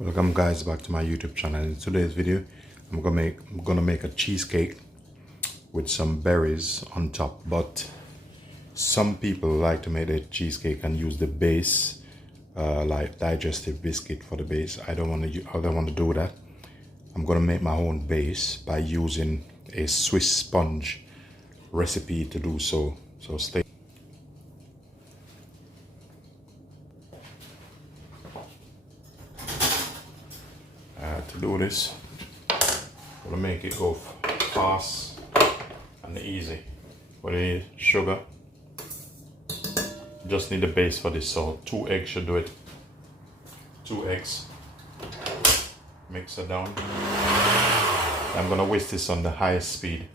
Welcome guys back to my YouTube channel. In today's video I'm gonna make a cheesecake with some berries on top, but some people like to make their cheesecake and use the base like digestive biscuit for the base. I don't want to do that. I'm gonna make my own base by using a Swiss sponge recipe to do so. So stay. To do this, I'm gonna make it go fast and easy. What do you need? Sugar. Just need a base for this, so 2 eggs should do it. 2 eggs. Mix it down. I'm gonna whisk this on the highest speed.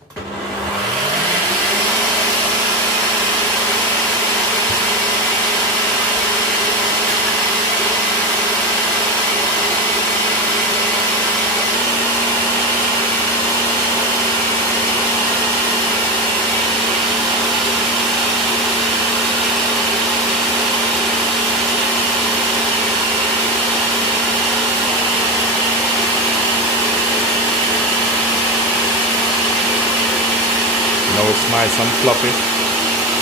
Now it's nice and fluffy,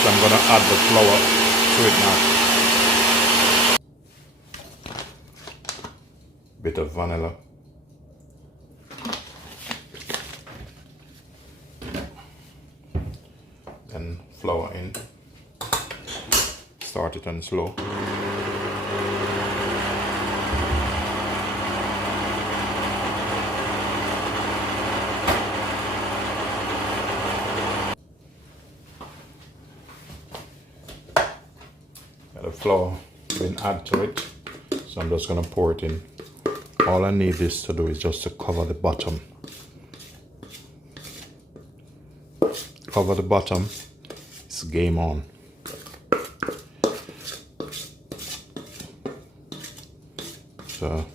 so I'm gonna add the flour to it now. Bit of vanilla. Then flour in. Start it on slow. The flour been added to it, so I'm just gonna pour it in. All I need this to do is just to cover the bottom. Cover the bottom, it's game on. So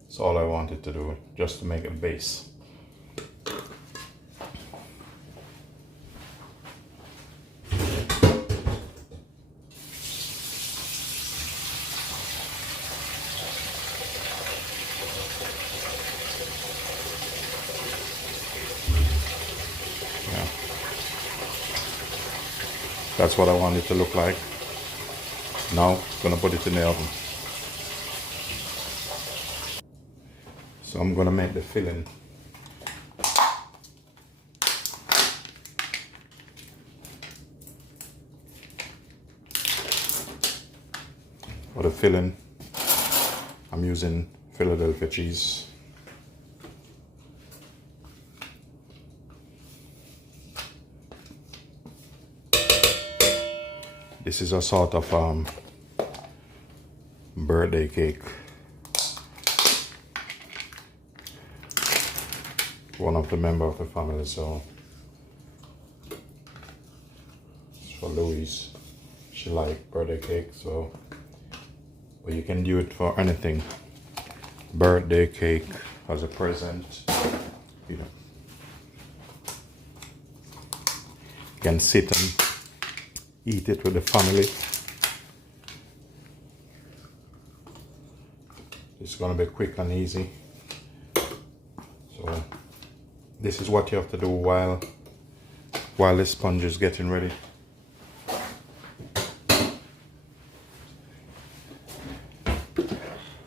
that's all I wanted to do, just to make a base. That's what I want it to look like. Now, gonna put it in the oven. So I'm gonna make the filling. For the filling, I'm using Philadelphia cheese. This is a sort of birthday cake. One of the members of the family, so it's for Louise. She likes birthday cake, so but you can do it for anything. Birthday cake as a present, you know. You can sit and eat it with the family. It's gonna be quick and easy. So this is what you have to do while the sponge is getting ready.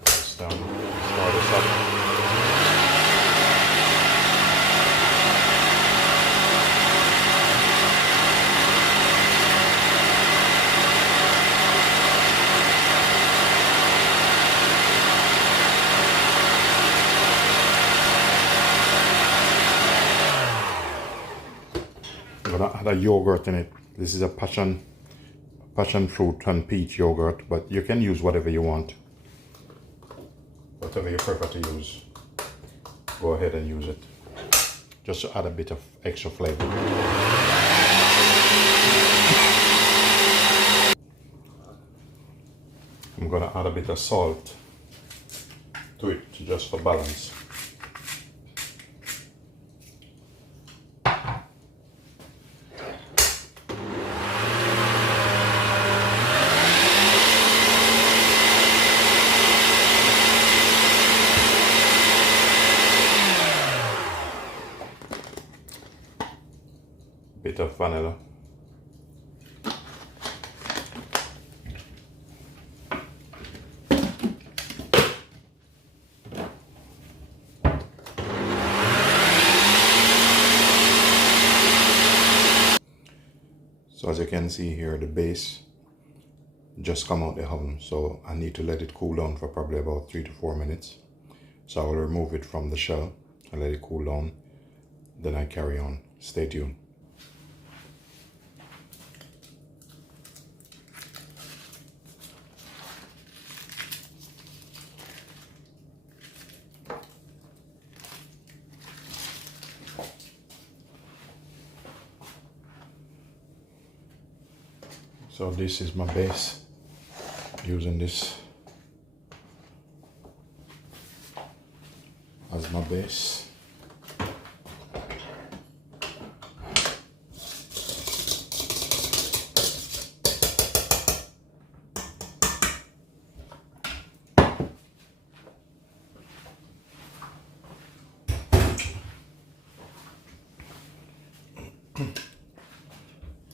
Start this up. I'm gonna add a yogurt in it. This is a passion fruit and peach yogurt, but you can use whatever you want. Whatever you prefer to use, go ahead and use it. Just to add a bit of extra flavor. I'm gonna add a bit of salt to it, just for balance. bit of vanilla. So as you can see here, the base just come out the oven, so I need to let it cool down for probably about 3 to 4 minutes. So I will remove it from the shell and let it cool down, then I carry on. Stay tuned. So this is my base, using this as my base.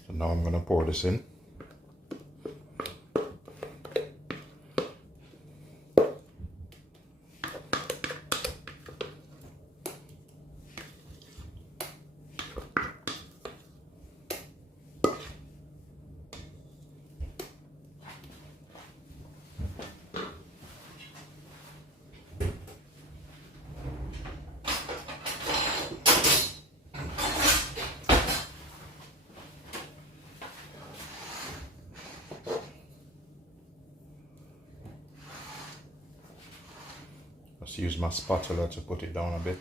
So now I'm going to pour this in. Just use my spatula to put it down a bit.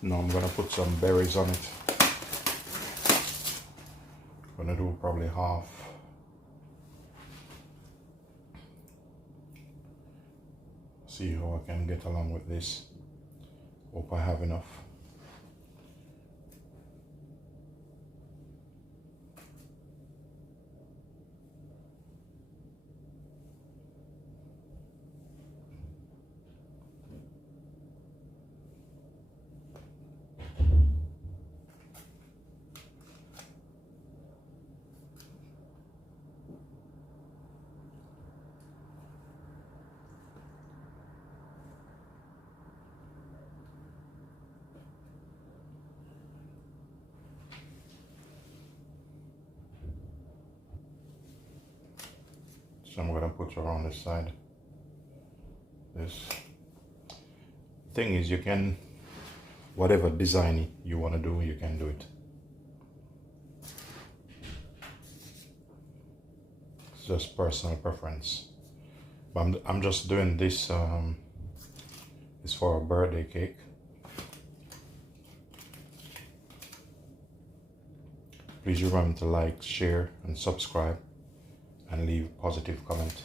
Now I'm gonna put some berries on it. I'm gonna do probably half. See how I can get along with this. Hope I have enough. So I'm gonna put around this side. This thing is, you can, whatever design you want to do, you can do it. It's just personal preference. But I'm just doing this. It's for a birthday cake. Please remember to like, share, and subscribe, and leave a positive comment.